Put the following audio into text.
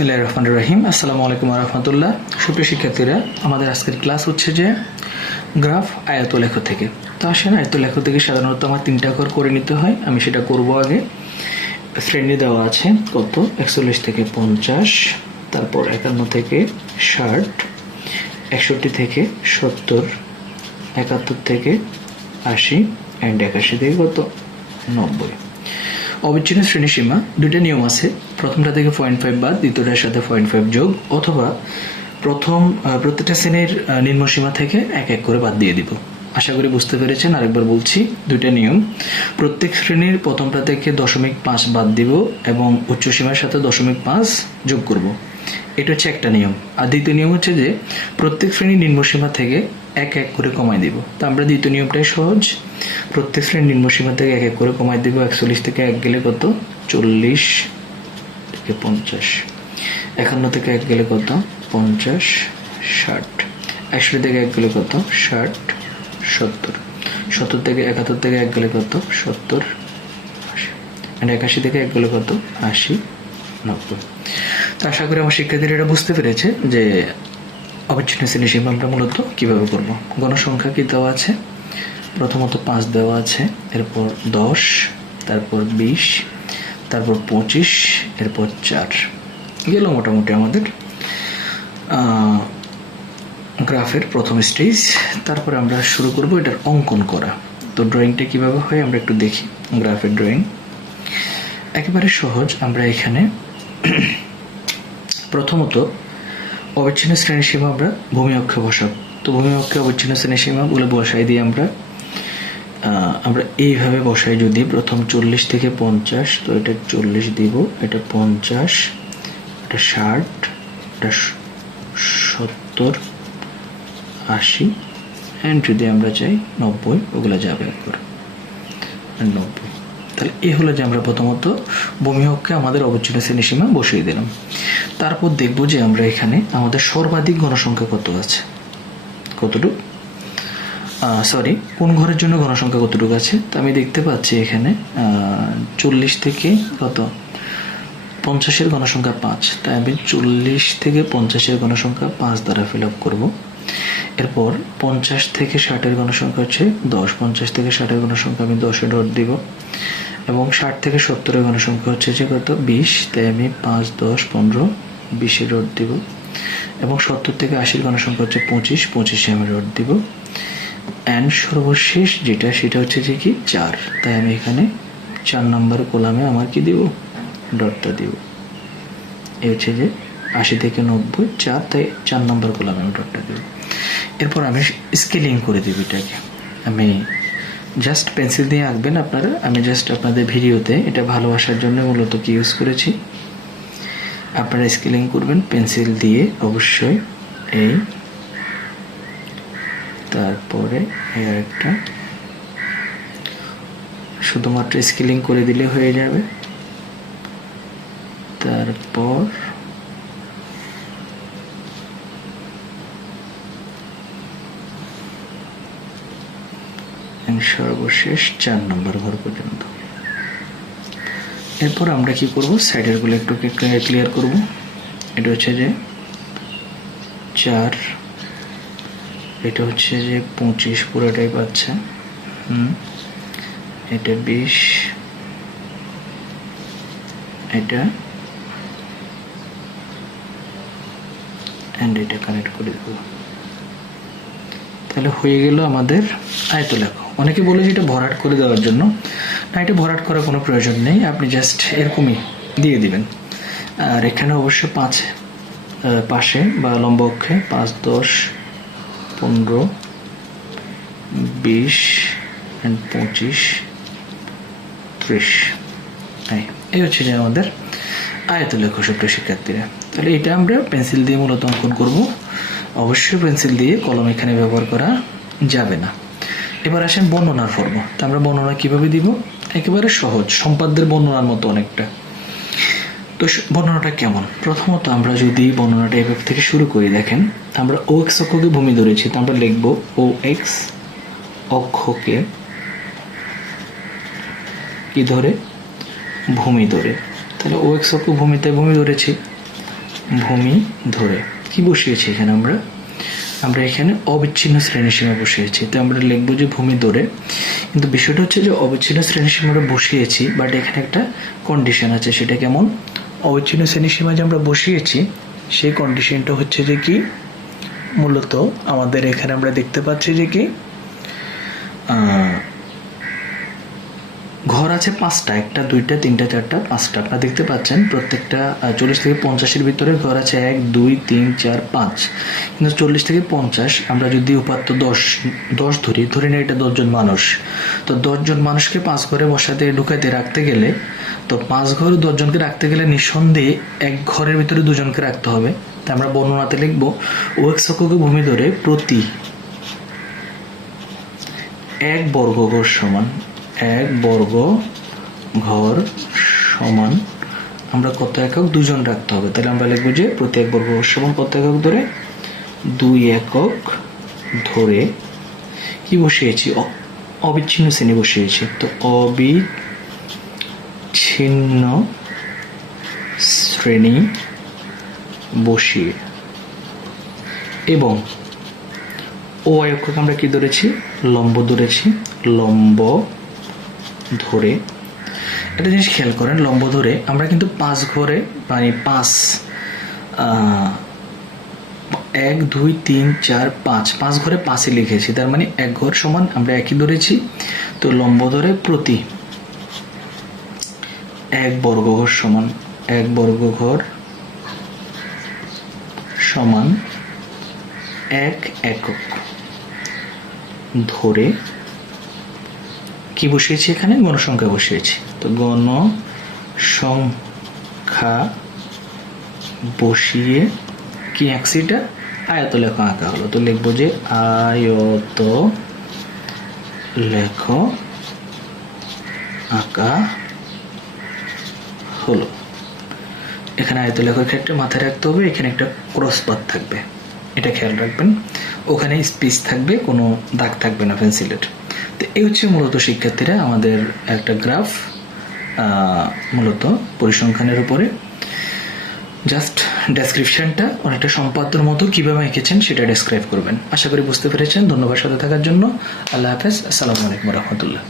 বিসমিল্লাহির রহমানির রহিম। আসসালামু আলাইকুম ওয়া রাহমাতুল্লাহ। সুপ্রিয় শিক্ষার্থীরা, আমাদের আজকের ক্লাস হচ্ছে যে গ্রাফ আয়তলেখ থেকে। তো আসেন, আয়তলেখ থেকে সাধারণত আমার 3টা ঘর করে নিতে হয়, আমি সেটা করব। আগে শ্রেণী দেওয়া আছে কত, 41 থেকে 50, তারপর 51 থেকে 60, 61 থেকে 70, 71 থেকে 80 অ্যান্ড 81 থেকে কত 90। অবিচ্ছিন্ন শ্রেণীসীমা দুইটা নিয়ম আছে। প্রথমটা থেকে 0.5 বাদ, দ্বিতীয়টার সাথে 0.5 যোগ, অথবা প্রত্যেকটা শ্রেণীর নিম্নসীমা থেকে এক এক করে বাদ দিয়ে দিব। আশা করি বুঝতে পেরেছেন। আরেকবার বলছি, দুইটা নিয়ম। প্রত্যেক শ্রেণীর প্রথমটা থেকে 0.5 বাদ দিব এবং উচ্চসীমার সাথে 0.5 যোগ করব। এটা হচ্ছে একটা নিয়ম। আর দ্বিতীয় নিয়ম হচ্ছে যে প্রত্যেক শ্রেণীর নিম্নসীমা থেকে এক এক করে কমাই দিব। তো আমরা দ্বিতীয় নিয়মটাই সহজ। প্রত্যেক শ্রেণীর নিম্নসীমা থেকে এক এক করে কমাই দিব। 41 থেকে 1 গেলে কত, 40 থেকে 50, 51 থেকে 1 গেলে কত, 50, 60, 61 থেকে 1 গেলে কত, 60, 70, 70 থেকে 71 থেকে 1 গেলে কত, 70, 80, 81 থেকে 1 গেলে কত, 80, 90। তো আশা করি আমার শিক্ষার্থীরা এটা বুঝতে পেরেছে যে অবিচ্ছিন্ন শ্রেণীসীমা আমরা মূলত কিভাবে করব। গণসংখ্যা কি দেওয়া আছে, প্রথমত 5 দেওয়া আছে, এরপর 10, তারপর 20, তারপর 25, এরপর 4 গেল মোটামুটি আমাদের গ্রাফের প্রথম স্টেজ। তারপরে আমরা শুরু করব এটার অঙ্কন করা। তো ড্রয়িংটা কিভাবে হয় আমরা একটু দেখি। গ্রাফের ড্রয়িং একেবারে সহজ। আমরা এখানে প্রথমত অবিচ্ছিন্ন শ্রেণীসীমা আমরা ভূমি অক্ষে বসাব। তো ভূমি অক্ষে অবিচ্ছিন্ন শ্রেণীসীমা বলে বসাই দিই আমরা এইভাবে বসাই। যদি প্রথম 40 থেকে 50, তো এটা 40 দিব, এটা 50, এটা 60, এটা 70, 80 অ্যান্ড যদি আমরা চাই 90, ওগুলো যাবে একবার 90। তাহলে এই হলো যে আমরা প্রথমত ভূমি অক্ষে আমাদের অবিচ্ছিন্ন শ্রেণীসীমা বসিয়ে দিলাম। তারপর দেখবো যে আমরা এখানে আমাদের সর্বাধিক গণসংখ্যা কত আছে, কতটুকু কোন ঘরের জন্য গণসংখ্যা কতটুকু আছে। তো আমি দেখতে পাচ্ছি এখানে 40 থেকে কত 50-এর গণসংখ্যা 5, তাই আমি 40 থেকে 50-এর গণসংখ্যা 5 দ্বারা ফিল আপ করবো। এরপর 50 থেকে 60-এর গণসংখ্যা হচ্ছে 10, 50 থেকে 60-এর গণসংখ্যা আমি 10-এ ডট দিব। এবং 60 থেকে 70-এর গণসংখ্যা হচ্ছে যে কত 20, তাই আমি 5, 10, 15, 20-এ ডট দিব। এবং 70 থেকে 80-এর গণসংখ্যা হচ্ছে 25, 25-এ আমি ডট দিব। অ্যান্ড সর্বশেষ যেটা, সেটা হচ্ছে যে কি 4, তাই আমি এখানে 4 নাম্বার কলামে আমার কি দিব, ডটটা দিব। এই হচ্ছে যে 80 থেকে 90, 4, তাই 4 নাম্বার কলামে আমি ডটটা দিব। এরপর আমি স্কেলিং করে দেব এটাকে। আমি জাস্ট পেন্সিল দিয়ে আঁকবেন আপনারা। আমি জাস্ট আপনাদের ভিডিওতে এটা ভালোবাসার জন্য মূলত কি ইউজ করেছি। আপনারা স্কেলিং করবেন পেন্সিল দিয়ে অবশ্যই। এই তারপরে একটা শুধুমাত্র স্কেলিং করে দিলে হয়ে যাবে। তারপর সর্বশেষ 4 নম্বর ঘর পর্যন্ত। এরপর আমরা কি করব, সাইডের গুলো একটু ক্লিয়ার করব। এটা হচ্ছে যে 4, এটা হচ্ছে যে 25 পুরোটাই পাচ্ছে, এটা 20, এটা এন্ড এটা কানেক্ট করে দেব। তাহলে হয়ে গেল আমাদের আয়তলেখ। অনেকে বলে যে এটা ভরাট করে দেওয়ার জন্য, না, এটা ভরাট করার কোনো প্রয়োজন নেই। আপনি জাস্ট এরকমই দিয়ে দিবেন। আর এখানে অবশ্য 5 পাশে বা লম্ব অক্ষে 5, 10, 15, 20 and 25, 30। এই হচ্ছে যে আমাদের আয়তলেখ। সুপ্রিয় শিক্ষার্থীরা, তাহলে এটা আমরা পেন্সিল দিয়ে মূলত অঙ্কন করব। অবশ্যই পেন্সিল দিয়ে কলম এখানে ব্যবহার করা যাবে না। এবার আসেন বর্ণনার পর্ব। তা আমরা বর্ণনা কিভাবে দিব, একেবারে সহজ, সম্পাদ্যের বর্ণনার মতো অনেকটা। তো বর্ণনাটা কেমন, প্রথমত আমরা যদি বর্ণনাটা এভাবে থেকে শুরু করি, দেখেন আমরা ও এক্স অক্ষকে ভূমি ধরেছি, তো আমরা লিখব ও এক্স অক্ষকে কি ধরে, ভূমি ধরে। তাহলে ও এক্স অক্ষ ভূমি ধরেছি, ভূমি ধরে কি বসিয়েছি এখানে আমরা এখানে অবিচ্ছিন্ন শ্রেণীসীমা বসিয়েছি, তো আমরা লিখবো যে ভূমি ধরে। কিন্তু বিষয়টা হচ্ছে যে অবিচ্ছিন্ন শ্রেণীসীমাটা বসিয়েছি, বাট এখানে একটা কন্ডিশন আছে। সেটা কেমন? অবিচ্ছিন্ন শ্রেণীসীমা যে আমরা বসিয়েছি সেই কন্ডিশনটা হচ্ছে যে কি, মূলত আমাদের এখানে আমরা দেখতে পাচ্ছি যে কি ঘর আছে 5টা, 1টা 2টা 3টা 4টা 5টা। আপনারা দেখতে পাচ্ছেন প্রত্যেকটা 40 থেকে 50-এর ভিতরে ঘর আছে 1 2 3 4 5। কিন্তু 40 থেকে 50 আমরা যদি উপাত্ত 10 ধরি না, এটা 10 জন মানুষ। তো 10 জন মানুষকে 5 ঘরে বসাতে ঢুকাতে রাখতে গেলে, তো 5 ঘর 10 জনকে রাখতে গেলে নিঃসন্দেহে এক ঘরের ভিতরে 2 জনকে রাখতে হবে। তাই আমরা বর্ণনাতে লিখবো OX অক্ষকে ভূমি ধরে প্রতি 1 বর্গ ঘর সমান 1 বর্গ ঘর সমান আমরা কত একক? 2 জন রাখতে হবে। তাহলে আমরা লিখবো যে প্রতি 1 বর্গ ঘর সমান কত একক ধরে? 2 একক ধরে কি বসিয়েছি? অবিচ্ছিন্ন শ্রেণী বসিয়েছি। তো অবিচ্ছিন্ন শ্রেণী বসিয়ে এবং ও একক আমরা কি ধরেছি? লম্ব ধরেছি। লম্ব ধরে একটা জিনিস খেয়াল করেন, লম্ব ধরে আমরা কিন্তু 5 ঘরে মানে 1 2 3 4 5 ঘরে 5 লিখেছি, তার মানে 1 ঘর সমান আমরা একই ধরেছি। তো লম্ব ধরে প্রতি 1 বর্গ ঘর সমান 1 বর্গ ঘর সমান 1 একক ধরে কি বসিয়েছি? এখানে গণসংখ্যা বসিয়েছি। তো গণসংখ্যা বসিয়ে কি আঁকছি? এটা আয়ত লেখ আঁকা হলো। তো লিখবো যে আয়ত লেখ আঁকা হলো। এখানে আয়ত লেখার ক্ষেত্রে মাথায় রাখতে হবে এখানে একটা ক্রস বার থাকবে, এটা খেয়াল রাখবেন। ওখানে স্পেস থাকবে, কোনো দাগ থাকবে না পেন্সিলের। তো এই হচ্ছে মূলত শিক্ষার্থীরা আমাদের একটা গ্রাফ, মূলত পরিসংখ্যানের উপরে। জাস্ট ডেসক্রিপশনটা অনেকটা সম্পাদ্যর মতো কিভাবে এঁকেছেন সেটা ডেসক্রাইব করবেন। আশা করি বুঝতে পেরেছেন। ধন্যবাদ সাথে থাকার জন্য। আল্লাহ হাফেজ। আসসালামু আলাইকুম রহমতুল্লাহ।